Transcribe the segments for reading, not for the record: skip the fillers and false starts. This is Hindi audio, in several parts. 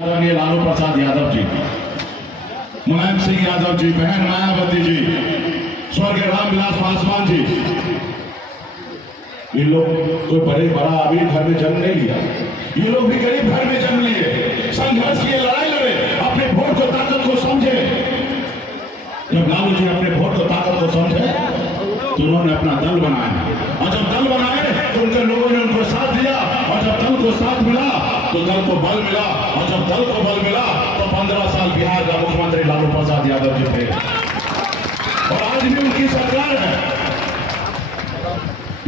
आदरणीय लालू प्रसाद यादव जी, मुलायम सिंह यादव जी, बहन मायावती जी, स्वर्गीय रामविलास पासवान जी, ये लोग कोई बड़ा अभी घर में जन्म नहीं लिया। ये लोग भी गरीब घर में जन्म लिए, संघर्ष किए, लड़ाई लड़े, अपने वोट को ताकत को समझे। जब लालू जी अपने वोट को ताकत को समझे तो उन्होंने अपना दल बनाया, और जब दल बनाए तो उनके लोगों ने उनको साथ दिया, और जब दल को साथ मिला तो दल को बल मिला, और जब दल को बल मिला तो 15 साल बिहार का मुख्यमंत्री लालू प्रसाद यादव जी थे, और आज भी उनकी सरकार है।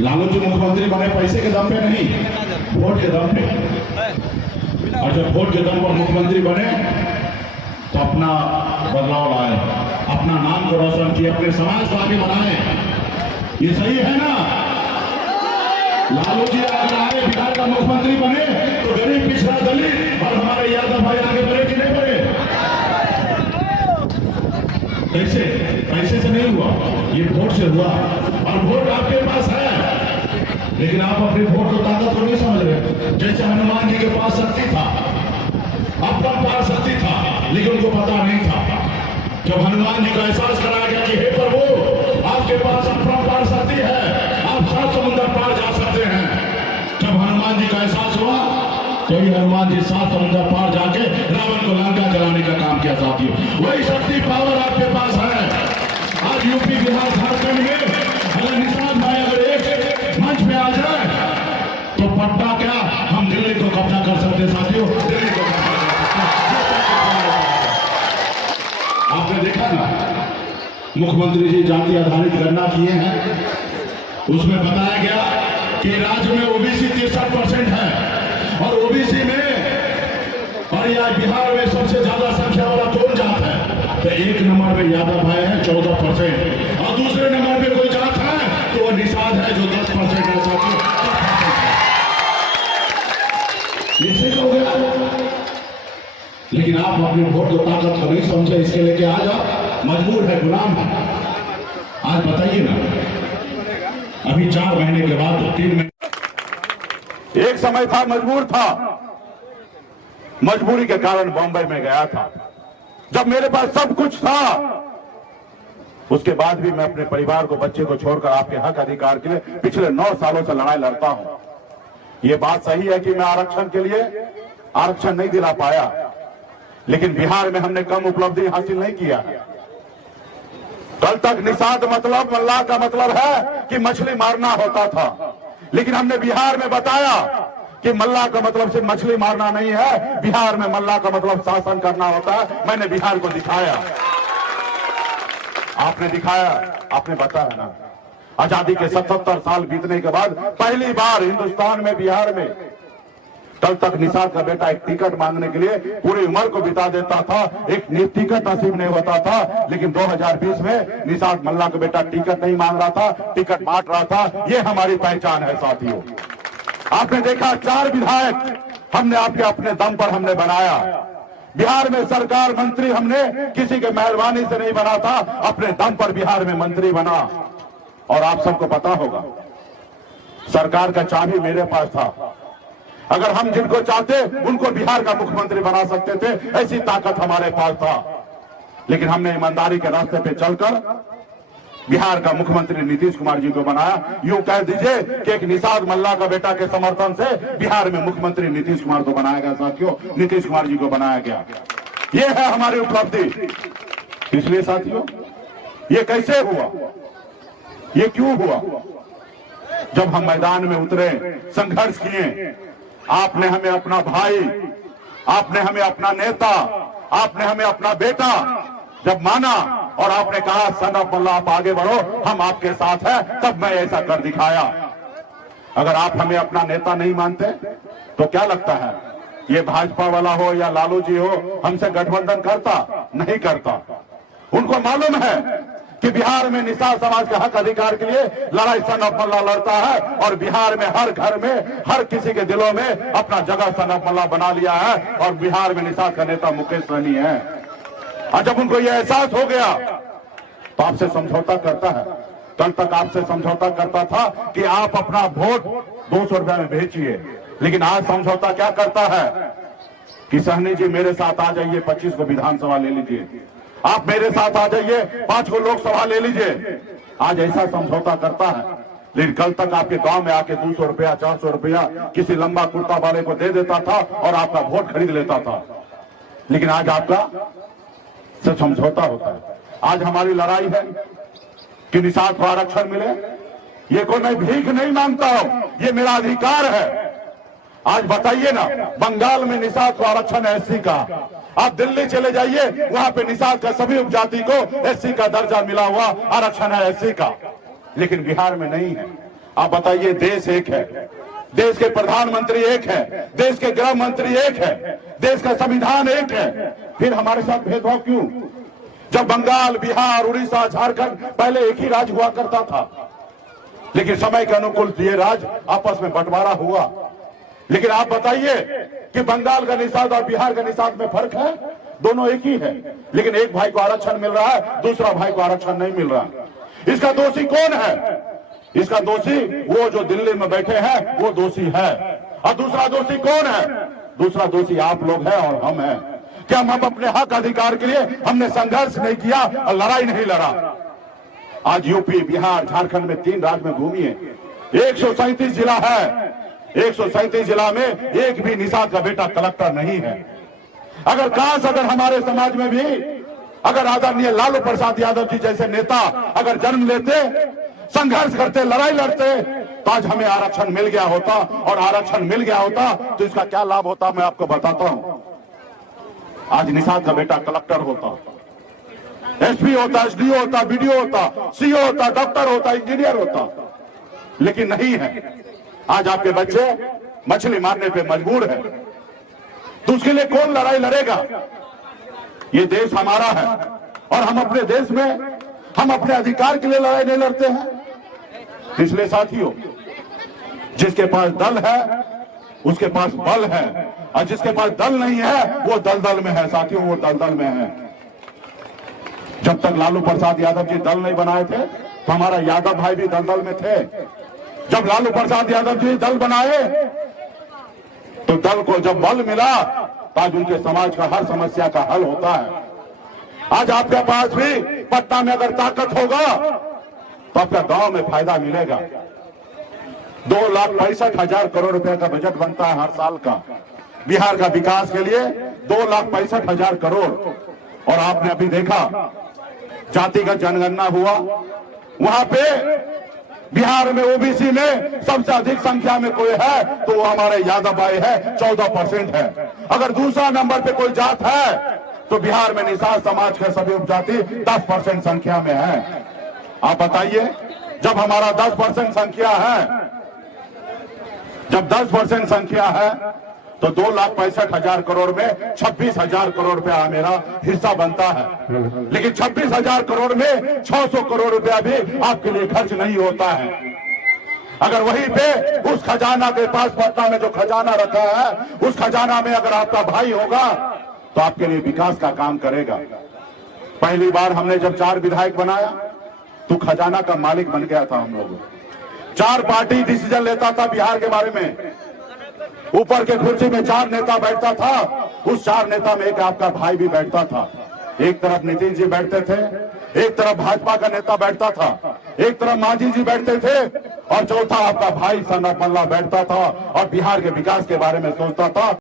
लालू जी मुख्यमंत्री बने पैसे के दम पे नहीं, वोट के दम पे, और जब वोट के दम पर मुख्यमंत्री बने तो अपना बदलाव लाए, अपना नाम को रोशन किए, अपने समाज को आगे बढ़ाए। ये सही है ना? लालू जी अगर आए बिहार का मुख्यमंत्री बने तो गरीब, पिछड़ा, दलित और हमारे यादव भाई आगे बढ़े कि नहीं बढ़े? कैसे? पैसे से नहीं हुआ, ये वोट से हुआ, और वोट आपके पास है, लेकिन आप अपने वोट को ताकत को नहीं समझ रहे। जैसे हनुमान जी के पास शक्ति था, अपरंपार शक्ति था, लेकिन उनको पता नहीं था। जब हनुमान जी को एहसास कराया गया कि हे प्रभु, आपके पास अपरंपार शक्ति है, आप 7 समुद्र पार जा सकते हैं। जब हनुमान जी का एहसास हुआ तो ही हनुमान जी 7 समुद्र पार जाके रावण को लंका जलाने का काम किया। साथियों, वही शक्ति पावर आपके पास है। आज यूपी, बिहार, झारखंड में अगर निषाद भाई अगर एक मंच पे आ जाए तो पट्टा क्या, हम दिल्ली को कब्जा कर सकते। साथियों, दिल्ली को कब्जा कर सकते। आपने देखा ना, मुख्यमंत्री जी जाति आधारित गणना किए हैं, उसमें बताया गया कि राज्य में ओबीसी 63% है, और ओबीसी में और या बिहार में सबसे ज्यादा संख्या वाला कौन जात है? तो 1 नंबर पे यादव भाई है 14%, और दूसरे नंबर पे कोई जात है तो वो निषाद है जो 10% है। साथियों, ये हो गया, लेकिन आप अपने वोट को ताकत को नहीं समझे, इसके लेके आ जाओ, मजबूर है, गुलाम है। आज बताइए ना, अभी 4 महीने के बाद 3 महीने, एक समय था मजबूर था, मजबूरी के कारण बॉम्बे में गया था। जब मेरे पास सब कुछ था, उसके बाद भी मैं अपने परिवार को, बच्चे को छोड़कर आपके हक अधिकार के लिए पिछले 9 सालों से लड़ाई लड़ता हूं। यह बात सही है कि मैं आरक्षण के लिए आरक्षण नहीं दिला पाया, लेकिन बिहार में हमने कम उपलब्धि हासिल नहीं किया। कल तक निषाद मतलब, मल्लाह का मतलब है कि मछली मारना होता था, लेकिन हमने बिहार में बताया कि मल्लाह का मतलब सिर्फ मछली मारना नहीं है, बिहार में मल्लाह का मतलब शासन करना होता है। मैंने बिहार को दिखाया, आपने दिखाया, आपने बताया ना। आजादी के 77 साल बीतने के बाद पहली बार हिंदुस्तान में, बिहार में, कल तक निषाद का बेटा एक टिकट मांगने के लिए पूरी उम्र को बिता देता था, एक टिकट नसीब नहीं होता था। लेकिन 2020 में निषाद मल्लाह का बेटा टिकट नहीं मांग रहा था, टिकट बांट रहा था। ये हमारी पहचान है। साथियों, आपने देखा 4 विधायक हमने आपके अपने दम पर हमने बनाया। बिहार में सरकार, मंत्री हमने किसी के मेहरबानी से नहीं बना था, अपने दम पर बिहार में मंत्री बना। और आप सबको पता होगा, सरकार का चाबी मेरे पास था। अगर हम जिनको चाहते उनको बिहार का मुख्यमंत्री बना सकते थे, ऐसी ताकत हमारे पास था। लेकिन हमने ईमानदारी के रास्ते पे चलकर बिहार का मुख्यमंत्री नीतीश कुमार जी को बनाया। यूं कह दीजिए कि एक निषाद मल्लाह का बेटा के समर्थन से बिहार में मुख्यमंत्री नीतीश कुमार को बनाया गया। साथियों, नीतीश कुमार जी को बनाया गया। ये है हमारी उपलब्धि। इसलिए साथियों, ये कैसे हुआ, ये क्यों हुआ? जब हम मैदान में उतरे, संघर्ष किए, आपने हमें अपना भाई, आपने हमें अपना नेता, आपने हमें अपना बेटा जब माना, और आपने कहा सन ऑफ मल्लाह आप आगे बढ़ो, हम आपके साथ हैं, तब मैं ऐसा कर दिखाया। अगर आप हमें अपना नेता नहीं मानते तो क्या लगता है, ये भाजपा वाला हो या लालू जी हो, हमसे गठबंधन करता? नहीं करता। उनको मालूम है कि बिहार में निषाद समाज के हक अधिकार के लिए लड़ाई सन ऑफ मल्लाह लड़ता है, और बिहार में हर घर में, हर किसी के दिलों में अपना जगह सन ऑफ मल्लाह बना लिया है, और बिहार में निषाद का नेता मुकेश सहनी है। और जब उनको यह एहसास हो गया तो आपसे समझौता करता है। कल तक आपसे समझौता करता था कि आप अपना वोट 200 रुपए में बेचिए, लेकिन आज समझौता क्या करता है कि सहनी जी मेरे साथ आ जाइए, 25 को विधानसभा ले लीजिए, आप मेरे साथ आ जाइए, 5 को लोकसभा ले लीजिए। आज ऐसा समझौता करता है, लेकिन कल तक आपके गांव में आके 200 रुपया 400 रुपया किसी लंबा कुर्ता वाले को दे देता था और आपका वोट खरीद लेता था। लेकिन आज आपका सब समझौता होता है। आज हमारी लड़ाई है कि निषाद को आरक्षण मिले। ये कोई मैं भीख नहीं मांगता हूं, ये मेरा अधिकार है। आज बताइए ना, बंगाल में निषाद को आरक्षण है एससी का, आप दिल्ली चले जाइए, वहां पे निषाद का सभी उपजाति को एससी का दर्जा मिला हुआ आरक्षण है एससी का, लेकिन बिहार में नहीं है। आप बताइए, देश एक है, देश के प्रधानमंत्री एक है, देश के गृह मंत्री एक है, देश का संविधान एक है, फिर हमारे साथ भेदभाव क्यों? जब बंगाल, बिहार, उड़ीसा, झारखंड पहले एक ही राज्य हुआ करता था, लेकिन समय के अनुकूल ये राज्य आपस में बंटवारा हुआ। लेकिन आप बताइए कि बंगाल का निषाद और बिहार का निषाद में फर्क है? दोनों एक ही है, लेकिन एक भाई को आरक्षण मिल रहा है, दूसरा भाई को आरक्षण नहीं मिल रहा। इसका दोषी कौन है? इसका दोषी वो जो दिल्ली में बैठे हैं, वो दोषी है। और दूसरा दोषी कौन है? दूसरा दोषी आप लोग हैं और हम हैं। क्या हम अपने हक अधिकार के लिए हमने संघर्ष नहीं किया और लड़ाई नहीं लड़ा? आज यूपी, बिहार, झारखंड में 3 राज्य में घूमिए, 137 जिला है, 137 जिला में एक भी निषाद का बेटा कलेक्टर नहीं है। अगर काश अगर हमारे समाज में भी अगर आदरणीय लालू प्रसाद यादव जी जैसे नेता अगर जन्म लेते, संघर्ष करते, लड़ाई लड़ते, तो आज हमें आरक्षण मिल गया होता। और आरक्षण मिल गया होता तो इसका क्या लाभ होता मैं आपको बताता हूं। आज निषाद का बेटा कलेक्टर होता, एसपी होता, एसडीओ होता, बीडीओ होता, सीओ होता, डॉक्टर होता, इंजीनियर होता, लेकिन नहीं है। आज आपके बच्चे मछली मारने पे मजबूर है, तो उसके लिए कौन लड़ाई लड़ेगा? ये देश हमारा है और हम अपने देश में हम अपने अधिकार के लिए लड़ाई नहीं लड़ते हैं। इसलिए साथियों, जिसके पास दल है उसके पास बल है, और जिसके पास दल नहीं है वो दलदल में है। साथियों, वो दलदल में है। जब तक लालू प्रसाद यादव जी दल नहीं बनाए थे तो हमारा यादव भाई भी दलदल में थे। जब लालू प्रसाद यादव जी दल बनाए तो दल को जब बल मिला तो आज उनके समाज का हर समस्या का हल होता है। आज आपके पास भी पटना में अगर ताकत होगा तो आपका गांव में फायदा मिलेगा। 2,65,000 करोड़ रुपए का बजट बनता है हर साल का बिहार का विकास के लिए, 2,65,000 करोड़। और आपने अभी देखा जातिगत जनगणना हुआ, वहां पे बिहार में ओबीसी में सबसे अधिक संख्या में कोई है तो वो हमारे यादव भाई है, 14% है। अगर दूसरा नंबर पे कोई जात है तो बिहार में निषाद समाज के सभी उपजाति 10% संख्या में है। आप बताइए, जब हमारा 10% संख्या है, जब 10% संख्या है तो 2,65,000 करोड़ में 26,000 करोड़ रुपया मेरा हिस्सा बनता है। लेकिन 26,000 करोड़ में 600 करोड़ रुपया भी आपके लिए खर्च नहीं होता है। अगर वहीं पे उस खजाना के पास पटना में जो खजाना रखा है, उस खजाना में अगर आपका भाई होगा तो आपके लिए विकास का काम करेगा। पहली बार हमने जब 4 विधायक बनाया तो खजाना का मालिक बन गया था हम लोग। 4 पार्टी डिसीजन लेता था बिहार के बारे में, ऊपर के कुर्सी में 4 नेता बैठता था, उस 4 नेता में एक आपका भाई भी बैठता था। एक तरफ नीतीश जी बैठते थे, एक तरफ भाजपा का नेता बैठता था, एक तरफ मांझी जी बैठते थे, और चौथा आपका भाई सना पल्ला बैठता था और बिहार के विकास के बारे में सोचता था।